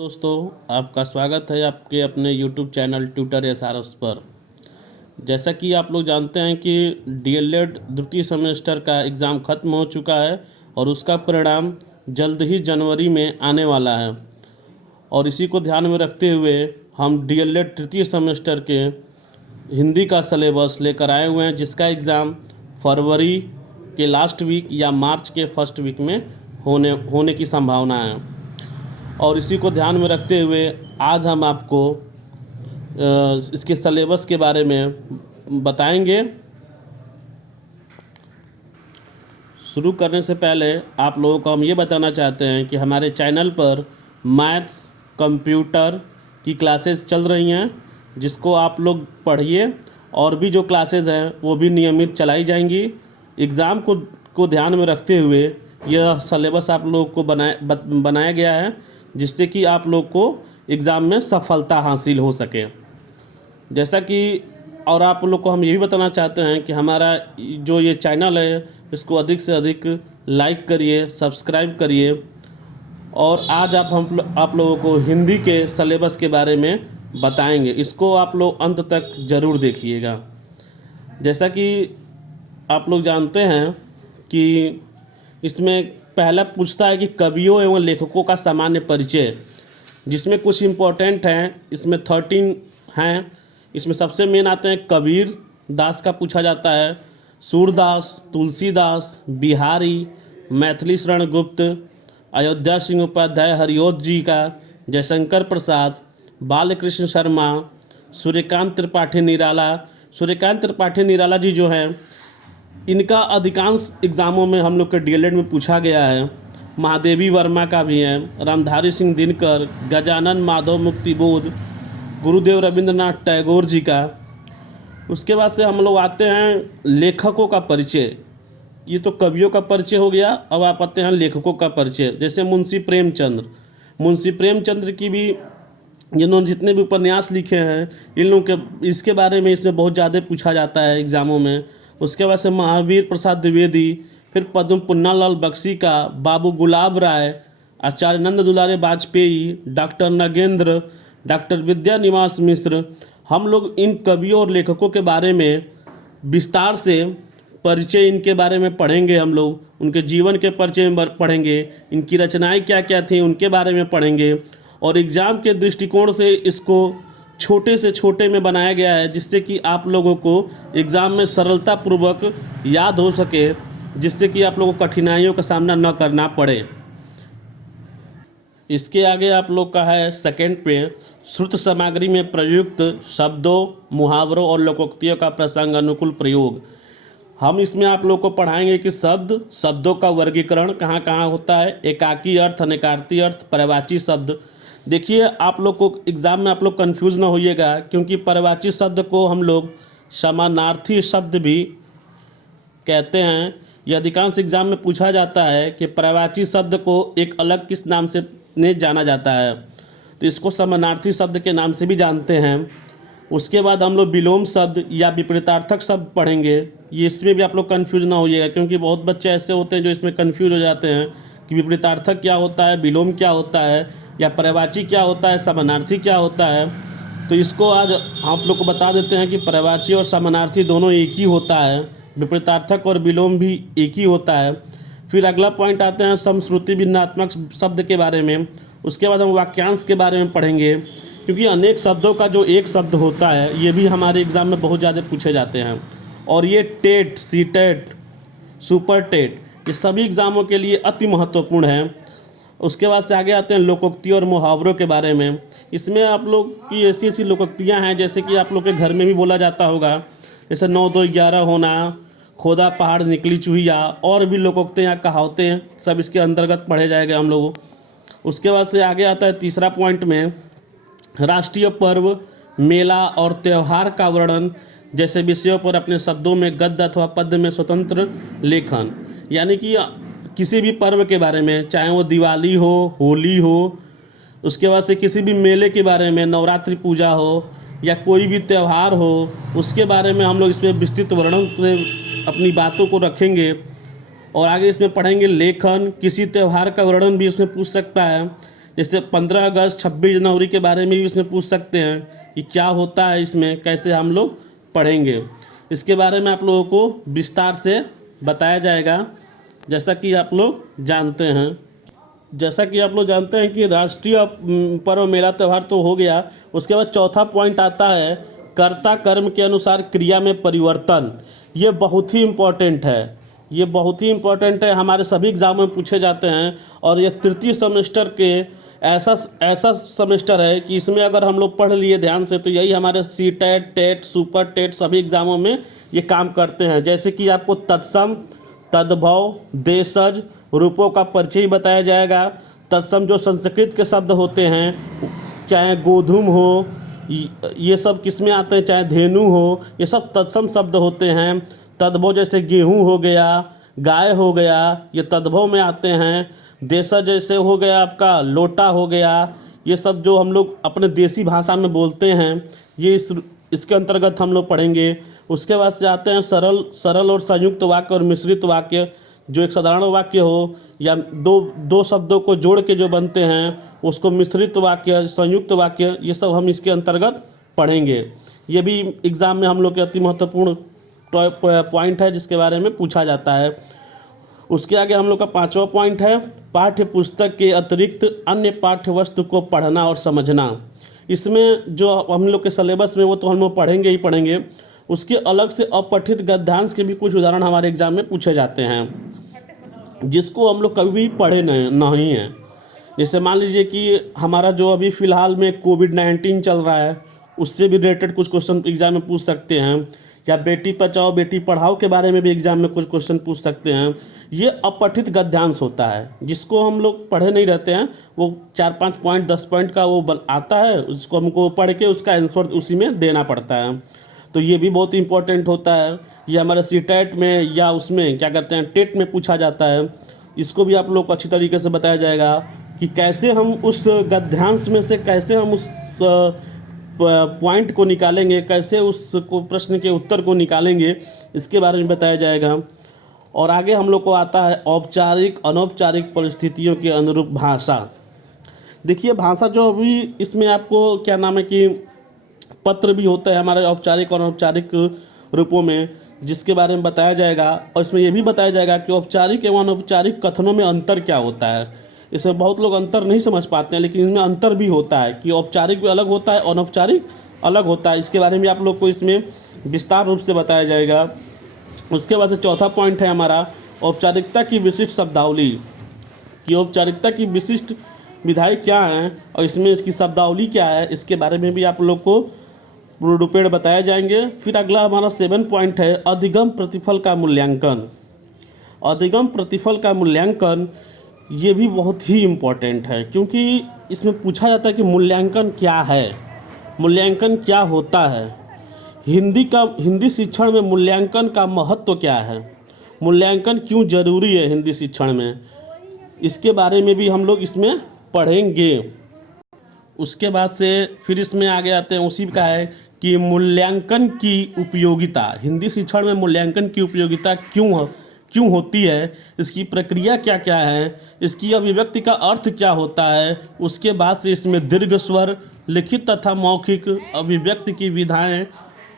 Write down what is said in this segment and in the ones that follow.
दोस्तों, आपका स्वागत है आपके अपने YouTube चैनल ट्यूटर एसआरएस पर। जैसा कि आप लोग जानते हैं कि डीएलएड द्वितीय सेमेस्टर का एग्ज़ाम ख़त्म हो चुका है और उसका परिणाम जल्द ही जनवरी में आने वाला है। और इसी को ध्यान में रखते हुए हम डीएलएड तृतीय सेमेस्टर के हिंदी का सिलेबस लेकर आए हुए हैं, जिसका एग्ज़ाम फरवरी के लास्ट वीक या मार्च के फर्स्ट वीक में होने की संभावना है। और इसी को ध्यान में रखते हुए आज हम आपको इसके सिलेबस के बारे में बताएंगे। शुरू करने से पहले आप लोगों को हम ये बताना चाहते हैं कि हमारे चैनल पर मैथ्स कंप्यूटर की क्लासेस चल रही हैं, जिसको आप लोग पढ़िए। और भी जो क्लासेस हैं वो भी नियमित चलाई जाएंगी। एग्ज़ाम को ध्यान में रखते हुए यह सिलेबस आप लोगों को बनाया गया है, जिससे कि आप लोग को एग्ज़ाम में सफलता हासिल हो सके। जैसा कि और आप लोग को हम ये भी बताना चाहते हैं कि हमारा जो ये चैनल है इसको अधिक से अधिक लाइक करिए, सब्सक्राइब करिए। और आज आप लोगों को हिंदी के सिलेबस के बारे में बताएंगे, इसको आप लोग अंत तक ज़रूर देखिएगा। जैसा कि आप लोग जानते हैं कि इसमें पहला पूछता है कि कवियों एवं लेखकों का सामान्य परिचय, जिसमें कुछ इम्पोर्टेंट हैं। इसमें 13 हैं। इसमें सबसे मेन आते हैं कबीर दास का पूछा जाता है, सूरदास, तुलसीदास, बिहारी, मैथिली शरण गुप्त, अयोध्या सिंह उपाध्याय हरिओत जी का, जयशंकर प्रसाद, बालकृष्ण शर्मा, सूर्यकांत त्रिपाठी निराला। सूर्यकांत त्रिपाठी निराला जी जो हैं, इनका अधिकांश एग्ज़ामों में हम लोग के डीएलएड में पूछा गया है। महादेवी वर्मा का भी है, रामधारी सिंह दिनकर, गजानन माधव मुक्तिबोध, गुरुदेव रविंद्रनाथ टैगोर जी का। उसके बाद से हम लोग आते हैं लेखकों का परिचय। ये तो कवियों का परिचय हो गया। अब आप आते हैं लेखकों का परिचय, जैसे मुंशी प्रेमचंद्र की भी, जिन्होंने जितने भी उपन्यास लिखे हैं इन लोगों के इसके बारे में इसमें बहुत ज़्यादा पूछा जाता है एग्ज़ामों में। उसके बाद से महावीर प्रसाद द्विवेदी, फिर पद्म पुन्नालाल बख्शी का, बाबू गुलाब राय, आचार्य नंद दुलारे वाजपेयी, डॉक्टर नगेंद्र, डॉक्टर विद्यानिवास मिश्र। हम लोग इन कवियों और लेखकों के बारे में विस्तार से परिचय इनके बारे में पढ़ेंगे। हम लोग उनके जीवन के परिचय में पढ़ेंगे, इनकी रचनाएं क्या क्या थी उनके बारे में पढ़ेंगे। और एग्ज़ाम के दृष्टिकोण से इसको छोटे से छोटे में बनाया गया है, जिससे कि आप लोगों को एग्ज़ाम में सरलतापूर्वक याद हो सके, जिससे कि आप लोगों को कठिनाइयों का सामना न करना पड़े। इसके आगे आप लोग का है सेकंड पे, श्रुत सामग्री में प्रयुक्त शब्दों, मुहावरों और लोकोक्तियों का प्रसंग अनुकूल प्रयोग। हम इसमें आप लोग को पढ़ाएंगे कि शब्दों का वर्गीकरण कहाँ कहाँ होता है, एकाकी अर्थ, अनेकार्थी अर्थ, पर्यायवाची शब्द। देखिए, आप लोग को एग्ज़ाम में आप लोग कंफ्यूज ना होइएगा, क्योंकि पर्यायवाची शब्द को हम लोग समानार्थी शब्द भी कहते हैं। यह अधिकांश एग्ज़ाम में पूछा जाता है कि पर्यायवाची शब्द को एक अलग किस नाम से जाना जाता है, तो इसको समानार्थी शब्द के नाम से भी जानते हैं। उसके बाद हम लोग विलोम शब्द या विपरीतार्थक शब्द पढ़ेंगे। ये इसमें भी आप लोग कन्फ्यूज ना होइएगा, क्योंकि बहुत बच्चे ऐसे होते हैं जो इसमें कन्फ्यूज हो जाते हैं कि विपरीतार्थक क्या होता है, विलोम क्या होता है, या पर्यायवाची क्या होता है, समानार्थी क्या होता है। तो इसको आज आप लोग को बता देते हैं कि पर्यायवाची और समानार्थी दोनों एक ही होता है, विपरीतार्थक और विलोम भी एक ही होता है। फिर अगला पॉइंट आते हैं समश्रुति भिन्नात्मक शब्द के बारे में। उसके बाद हम वाक्यांश के बारे में पढ़ेंगे, क्योंकि अनेक शब्दों का जो एक शब्द होता है ये भी हमारे एग्ज़ाम में बहुत ज़्यादा पूछे जाते हैं। और ये टेट, सीटेट, सुपर टेट, ये सभी एग्ज़ामों के लिए अति महत्वपूर्ण है। उसके बाद से आगे आते हैं लोकोक्ति और मुहावरों के बारे में। इसमें आप लोग की ऐसी ऐसी लोकोक्तियाँ हैं, जैसे कि आप लोग के घर में भी बोला जाता होगा, जैसे 9 2 11 होना, खोदा पहाड़ निकली चूहिया, और भी लोकोक्तियाँ, कहावतें, सब इसके अंतर्गत पढ़े जाएंगे हम लोग। उसके बाद से आगे आता है तीसरा पॉइंट में राष्ट्रीय पर्व, मेला और त्यौहार का वर्णन जैसे विषयों पर अपने शब्दों में गद्य अथवा पद्य में स्वतंत्र लेखन। यानी कि किसी भी पर्व के बारे में, चाहे वो दिवाली हो, होली हो, उसके बाद से किसी भी मेले के बारे में, नवरात्रि पूजा हो या कोई भी त्यौहार हो, उसके बारे में हम लोग इसमें विस्तृत वर्णन से अपनी बातों को रखेंगे। और आगे इसमें पढ़ेंगे लेखन, किसी त्यौहार का वर्णन भी इसमें पूछ सकता है। जैसे 15 अगस्त 26 जनवरी के बारे में भी इसमें पूछ सकते हैं कि क्या होता है, इसमें कैसे हम लोग पढ़ेंगे। इसके बारे में आप लोगों को विस्तार से बताया जाएगा। जैसा कि आप लोग जानते हैं कि राष्ट्रीय पर्व मेला त्यौहार तो हो गया। उसके बाद चौथा पॉइंट आता है कर्ता कर्म के अनुसार क्रिया में परिवर्तन। ये बहुत ही इम्पोर्टेंट है, हमारे सभी एग्जामों में पूछे जाते हैं। और ये तृतीय सेमेस्टर के ऐसा सेमेस्टर है कि इसमें अगर हम लोग पढ़ लिए ध्यान से तो यही हमारे सीटेट, टेट, सुपर टेट सभी एग्जामों में ये काम करते हैं। जैसे कि आपको तत्सम, तद्भव, देशज रूपों का परिचय बताया जाएगा। तत्सम जो संस्कृत के शब्द होते हैं, चाहे गोधूम हो, ये सब किस में आते हैं, चाहे धेनु हो, ये सब तत्सम शब्द होते हैं। तद्भव जैसे गेहूँ हो गया, गाय हो गया, ये तद्भव में आते हैं। देशज जैसे हो गया आपका लोटा हो गया, ये सब जो हम लोग अपने देसी भाषा में बोलते हैं, ये इसके अंतर्गत हम लोग पढ़ेंगे। उसके बाद से आते हैं सरल और संयुक्त वाक्य और मिश्रित वाक्य। जो एक साधारण वाक्य हो या दो शब्दों को जोड़ के जो बनते हैं उसको मिश्रित वाक्य, संयुक्त वाक्य, ये सब हम इसके अंतर्गत पढ़ेंगे। ये भी एग्ज़ाम में हम लोग के अति महत्वपूर्ण पॉइंट है जिसके बारे में पूछा जाता है। उसके आगे हम लोग का 5वां पॉइंट है पाठ्य पुस्तक के अतिरिक्त अन्य पाठ्य वस्तु को पढ़ना और समझना। इसमें जो हम लोग के सिलेबस में वो तो हम लोग पढ़ेंगे ही पढ़ेंगे, उसके अलग से अपठित गद्यांश के भी कुछ उदाहरण हमारे एग्जाम में पूछे जाते हैं जिसको हम लोग कभी भी पढ़े नहीं हैं। जैसे मान लीजिए कि हमारा जो अभी फ़िलहाल में कोविड-19 चल रहा है, उससे भी रिलेटेड कुछ क्वेश्चन एग्जाम में पूछ सकते हैं, या बेटी बचाओ बेटी पढ़ाओ के बारे में भी एग्जाम में कुछ क्वेश्चन पूछ सकते हैं। ये अपठित गद्यांश होता है जिसको हम लोग पढ़े नहीं रहते हैं, वो 4-5 पॉइंट 10 पॉइंट का वो आता है, उसको हमको पढ़ के उसका आंसर उसी में देना पड़ता है। तो ये भी बहुत इंपॉर्टेंट होता है। ये हमारे सीटेट में या उसमें क्या कहते हैं टेट में पूछा जाता है। इसको भी आप लोग को अच्छी तरीके से बताया जाएगा कि कैसे हम उस गद्यांश में से कैसे हम उस पॉइंट को निकालेंगे, कैसे उस प्रश्न के उत्तर को निकालेंगे, इसके बारे में बताया जाएगा। और आगे हम लोग को आता है औपचारिक अनौपचारिक परिस्थितियों के अनुरूप भाषा। देखिए भाषा जो अभी इसमें आपको क्या नाम है कि पत्र भी होता है हमारे औपचारिक और अनौपचारिक रूपों में, जिसके बारे में बताया जाएगा। और इसमें यह भी बताया जाएगा कि औपचारिक एवं अनौपचारिक कथनों में अंतर क्या होता है। इसमें बहुत लोग अंतर नहीं समझ पाते हैं, लेकिन इसमें अंतर भी होता है कि औपचारिक भी अलग होता है, अनौपचारिक अलग होता है। इसके बारे में आप लोग को इसमें विस्तार रूप से बताया जाएगा। उसके बाद से चौथा पॉइंट है हमारा औपचारिकता की विशिष्ट शब्दावली, कि औपचारिकता की विशिष्ट विधाएं क्या हैं और इसमें इसकी शब्दावली क्या है, इसके बारे में भी आप लोग को रूपेण बताए जाएंगे। फिर अगला हमारा 7 पॉइंट है अधिगम प्रतिफल का मूल्यांकन। अधिगम प्रतिफल का मूल्यांकन ये भी बहुत ही इम्पोर्टेंट है, क्योंकि इसमें पूछा जाता है कि मूल्यांकन क्या है, मूल्यांकन क्या होता है, हिंदी शिक्षण में मूल्यांकन का महत्व क्या है, मूल्यांकन क्यों जरूरी है हिंदी शिक्षण में, इसके बारे में भी हम लोग इसमें पढ़ेंगे। उसके बाद से फिर इसमें आगे आते हैं, उसी का है कि मूल्यांकन की उपयोगिता। हिंदी शिक्षण में मूल्यांकन की उपयोगिता क्यों होती है, इसकी प्रक्रिया क्या क्या है, इसकी अभिव्यक्ति का अर्थ क्या होता है। उसके बाद से इसमें दीर्घ स्वर, लिखित तथा मौखिक अभिव्यक्ति की विधाएं,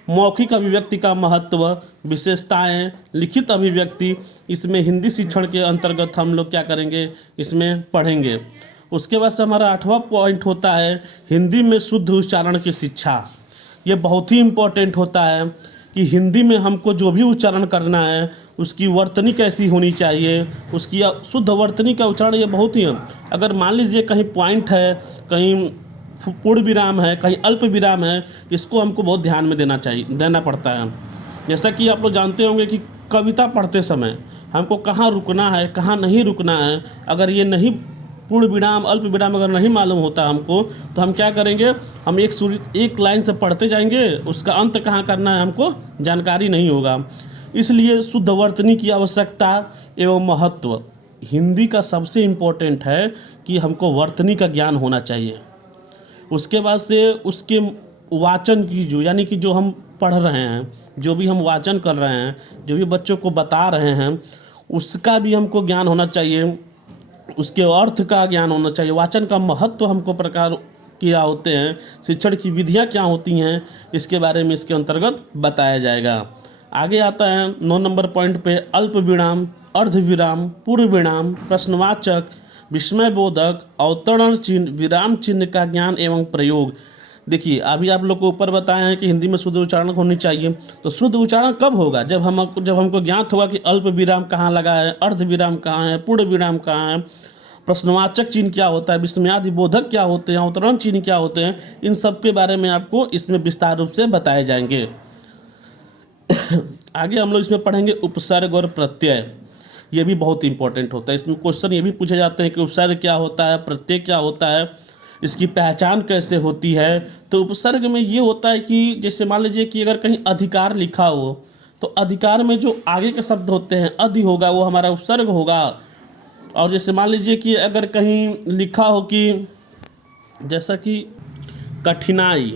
मौखिक अभिव्यक्ति का महत्व, विशेषताएं, लिखित अभिव्यक्ति, इसमें हिंदी शिक्षण के अंतर्गत हम लोग क्या करेंगे, इसमें पढ़ेंगे। उसके बाद से हमारा 8वां पॉइंट होता है हिंदी में शुद्ध उच्चारण की शिक्षा। ये बहुत ही इम्पोर्टेंट होता है कि हिंदी में हमको जो भी उच्चारण करना है उसकी वर्तनी कैसी होनी चाहिए, उसकी शुद्ध वर्तनी का उच्चारण ये बहुत ही है। अगर मान लीजिए कहीं पॉइंट है, कहीं पूर्ण विराम है, कहीं अल्प विराम है, इसको हमको बहुत ध्यान में देना पड़ता है। जैसा कि आप लोग जानते होंगे कि कविता पढ़ते समय हमको कहाँ रुकना है, कहाँ नहीं रुकना है। अगर ये नहीं पूर्ण विराम अल्प विराम अगर नहीं मालूम होता हमको, तो हम क्या करेंगे, हम एक लाइन से पढ़ते जाएंगे, उसका अंत कहाँ करना है हमको जानकारी नहीं होगा। इसलिए शुद्ध वर्तनी की आवश्यकता एवं महत्व हिंदी का सबसे इम्पोर्टेंट है कि हमको वर्तनी का ज्ञान होना चाहिए। उसके बाद से उसके वाचन की यानी कि जो हम पढ़ रहे हैं, जो भी हम वाचन कर रहे हैं, जो भी बच्चों को बता रहे हैं, उसका भी हमको ज्ञान होना चाहिए। उसके अर्थ का ज्ञान होना चाहिए, वाचन का महत्व हमको प्रकार क्या होते हैं, शिक्षण की विधियाँ क्या होती हैं, इसके बारे में इसके अंतर्गत बताया जाएगा। आगे आता है 9 नंबर पॉइंट पे अल्प विराम, अर्ध विराम, पूर्ण विराम, प्रश्नवाचक, विस्मय बोधक, अवतरण चिन्ह, विराम चिन्ह का ज्ञान एवं प्रयोग। देखिए अभी आप लोग को ऊपर बताए हैं कि हिंदी में शुद्ध उच्चारण होनी चाहिए, तो शुद्ध उच्चारण कब होगा? जब हमको ज्ञात होगा कि अल्प विराम कहाँ लगा है, अर्ध विराम कहाँ है, पूर्ण विराम कहाँ है, प्रश्नवाचक चिन्ह क्या होता है, विस्मयादि बोधक क्या होते हैं, अवतरण चिन्ह क्या होते हैं, इन सब के बारे में आपको इसमें विस्तार रूप से बताए जाएंगे। आगे हम लोग इसमें पढ़ेंगे उपसर्ग और प्रत्यय। ये भी बहुत इंपॉर्टेंट होता है, इसमें क्वेश्चन ये भी पूछे जाते हैं कि उपसर्ग क्या होता है, प्रत्यय क्या होता है, इसकी पहचान कैसे होती है। तो उपसर्ग में ये होता है कि जैसे मान लीजिए कि अगर कहीं अधिकार लिखा हो तो अधिकार में जो आगे के शब्द होते हैं अधि होगा, वो हमारा उपसर्ग होगा। और जैसे मान लीजिए कि अगर कहीं लिखा हो कि जैसा कि कठिनाई,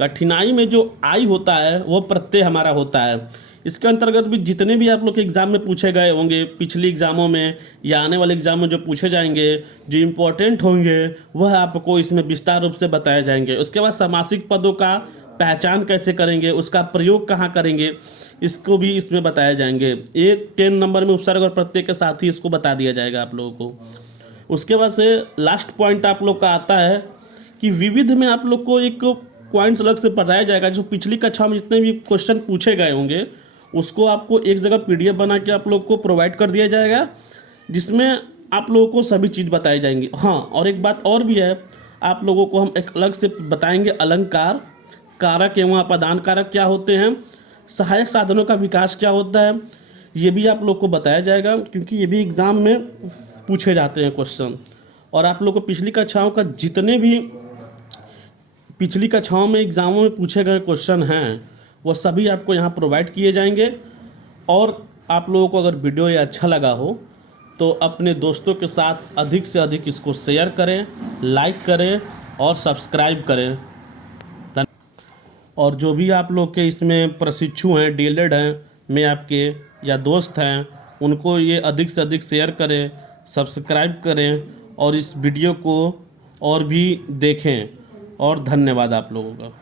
कठिनाई में जो आई होता है वो प्रत्यय हमारा होता है। इसके अंतर्गत भी जितने भी आप लोग के एग्ज़ाम में पूछे गए होंगे, पिछले एग्ज़ामों में या आने वाले एग्ज़ाम में जो पूछे जाएंगे, जो इम्पोर्टेंट होंगे, वह आपको इसमें विस्तार रूप से बताए जाएंगे। उसके बाद समासिक पदों का पहचान कैसे करेंगे, उसका प्रयोग कहाँ करेंगे, इसको भी इसमें बताया जाएंगे। ये 10 नंबर में उपसर्ग और प्रत्यय के साथ ही इसको बता दिया जाएगा आप लोगों को। उसके बाद से लास्ट पॉइंट आप लोग का आता है कि विविध में आप लोग को एक पॉइंट्स अलग से बताया जाएगा। जो पिछली कक्षा में जितने भी क्वेश्चन पूछे गए होंगे उसको आपको एक जगह PDF बना के आप लोग को प्रोवाइड कर दिया जाएगा, जिसमें आप लोगों को सभी चीज़ बताई जाएंगी। हाँ, और एक बात और भी है, आप लोगों को हम एक अलग से बताएंगे अलंकार, कारक एवं अपादान कारक क्या होते हैं, सहायक साधनों का विकास क्या होता है, ये भी आप लोग को बताया जाएगा, क्योंकि ये भी एग्ज़ाम में पूछे जाते हैं क्वेश्चन। और आप लोग को पिछली कक्षाओं का जितने भी पिछली कक्षाओं में एग्ज़ामों में पूछे गए क्वेश्चन हैं वो सभी आपको यहाँ प्रोवाइड किए जाएंगे। और आप लोगों को अगर वीडियो ये अच्छा लगा हो तो अपने दोस्तों के साथ अधिक से अधिक इसको शेयर करें, लाइक करें और सब्सक्राइब करें। और जो भी आप लोग के इसमें प्रशिक्षु हैं, डीएलएड हैं, में आपके या दोस्त हैं, उनको ये अधिक से अधिक शेयर करें, सब्सक्राइब करें और इस वीडियो को और भी देखें। और धन्यवाद आप लोगों का।